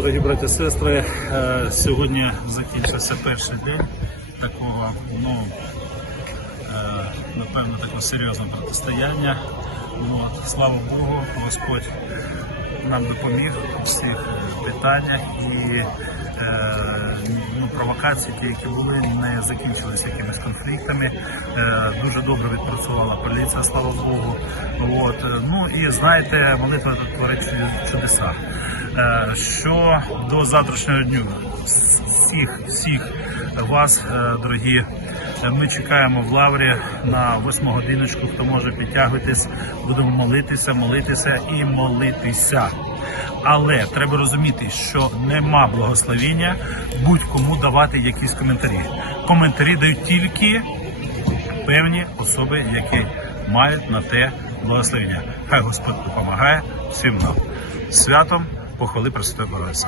Дорогі браті і сестри, е, сьогодні закінчився перший день такого, ну е, напевно, такого серйозного протистояння. От, слава Богу, Господь нам допоміг у всіх е, питаннях і ну, провокації, ті, які були, не закінчилися якимись конфліктами. Дуже добре відпрацювала поліція, слава Богу. От, ну і знаєте, молитва творить чуд- чудеса. Е, що до завтрашнього дню всіх, всіх вас, е, дорогі. Ми чекаємо в лаврі на восьму годиночку. Хто може підтягуйтесь, будемо молитися, молитися і молитися. Але треба розуміти, що нема благословення будь-кому давати якісь коментарі. Коментарі дають тільки певні особи, які мають на те благословення. Хай Господь допомагає всім нам. Святом похвали Пресвятої Богородиці.